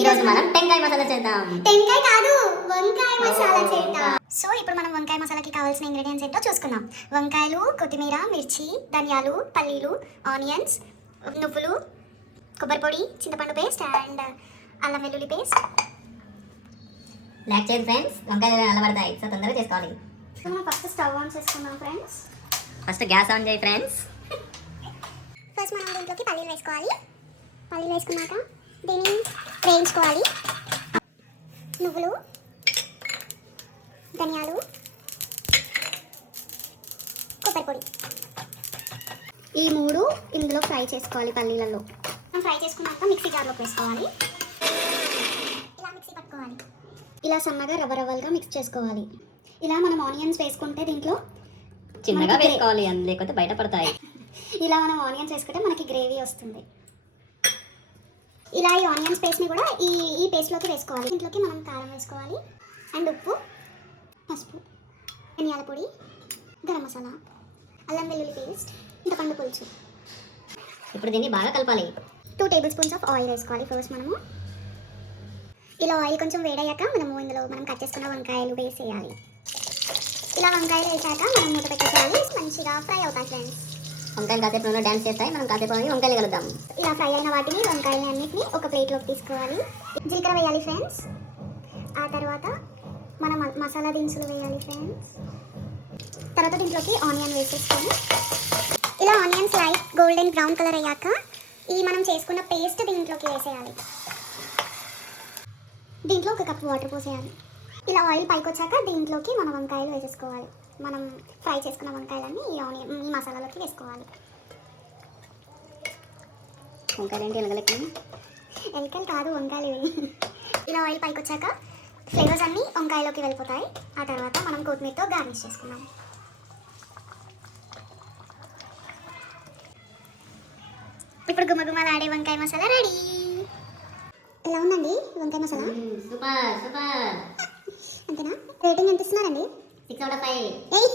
ఈ రోజు మనం టెంకాయ మసాలా చేద్దాం. టెంకాయ కాదు, వంకాయ మసాలా చేద్దాం. సో ఇప్పుడు మనం వంకాయ మసాలాకి కావాల్సిన ఇంగ్రీడియంట్స్ ఏంటో చూసుకుందాం. వంకాయలు, కొత్తిమీర, మిర్చి, ధనియాలు, పల్లీలు, ఆనియన్స్, నువ్వులు, కొబ్బరి పొడి, చింతపండు పేస్ట్ అండ్ అల్లం వెల్లుల్లి పేస్ట్. లైక్ చేయండి ఫ్రెండ్స్, వంకాయలు అలవడతాయి, సో తొందరగా చేసుకోవాలి. సో మనం ఫస్ట్ స్టవ్ ఆన్ చేసుకుందాం ఫ్రెండ్స్. ఫస్ట్ గ్యాస్ ఆన్ చేయి ఫ్రెండ్స్. ఫస్ట్ మనం దీంట్లోకి పల్లీలు వేసుకోవాలి. పల్లీలు వేసుకున్నాక దీన్ని వేయించుకోవాలి. నువ్వులు, ధనియాలు, కొబ్బరి పొడి, ఈ మూడు ఇందులో ఫ్రై చేసుకోవాలి. పల్లీలలో మనం ఫ్రై చేసుకున్నాక మిక్సీ జార్లోకి వేసుకోవాలి. ఇలా మిక్సీ పట్టుకోవాలి. ఇలా సన్నగా రవ్వలుగా మిక్స్ చేసుకోవాలి. ఇలా మనం ఆనియన్స్ వేసుకుంటే దీంట్లో చిన్నగా వేసుకోవాలి, లేకపోతే బయట పడతాయి. ఇలా మనం ఆనియన్స్ వేసుకుంటే మనకి గ్రేవీ వస్తుంది. ఇలా ఈ ఆనియన్స్ పేస్ట్ని కూడా ఈ పేస్ట్లోకి వేసుకోవాలి. దీంట్లోకి మనం కారం వేసుకోవాలి అండ్ ఉప్పు, పసుపు, ధనియాల పొడి, గరం మసాలా, అల్లం వెల్లుల్లి పేస్ట్, చింతపండు పులుసు. ఇప్పుడు దీన్ని బాగా కలపాలి. 2 టేబుల్ స్పూన్స్ ఆఫ్ ఆయిల్ వేసుకోవాలి. ఫస్ట్ మనము ఇలా ఆయిల్ కొంచెం వేడయ్యాక ఇందులో మనం కట్ చేసుకున్న వంకాయలు వేసేయాలి. ఇలా వంకాయలు వేసాక మనం మూత పెట్టేసేయాలి. మంచిగా ఫ్రై అవుతాయి ఫ్రెండ్స్. వంకాయలు కాసేపు నూనె డాన్స్ చేస్తాయి, మనం కాసేపు వంకాయలు కలుద్దాం. ఇలా ఫ్రై అయిన వాటిని వంకాయలు అన్నిటిని ఒక ప్లేట్లోకి తీసుకోవాలి. జీలకర్ర వేయాలి ఫ్రెండ్స్. ఆ తర్వాత మనం మసాలా దినుసులు వేయాలి ఫ్రెండ్స్. తర్వాత దీంట్లోకి ఆనియన్ వేసేసుకొని ఇలా onions light golden brown colour అయ్యాక ఈ మనం చేసుకున్న పేస్ట్ దీంట్లోకి వేసేయాలి. దీంట్లో 1 కప్ వాటర్ పోసేయాలి. ఇలా ఆయిల్ పైకి వచ్చాక దీంట్లోకి మన వంకాయలు వేసేసుకోవాలి. మనం ఫ్రై చేసుకున్న వంకాయలన్నీ ఈ మసాలాలోకి వేసుకోవాలి. వంకాయలు ఏంటి ఎలగలెక్కి? ఎలకలు కాదు, వంకాయలు ఇవి. ఇలా ఆయిల్ పైకి వచ్చాక ఫ్లేవర్స్ అన్నీ వంకాయలోకి వెళ్ళిపోతాయి. ఆ తర్వాత మనం కొత్తిమీరతో గార్నిష్ చేసుకున్నాం. ఇప్పుడు గుమగుమలాడే వంకాయ మసాలా రెడీ. ఎలా ఉందండి వంకాయ మసాలా? Super super. అంతేనా? రేటింగ్ ఎంత ఇస్తున్నారండి? 6 out of 5. ఏయ్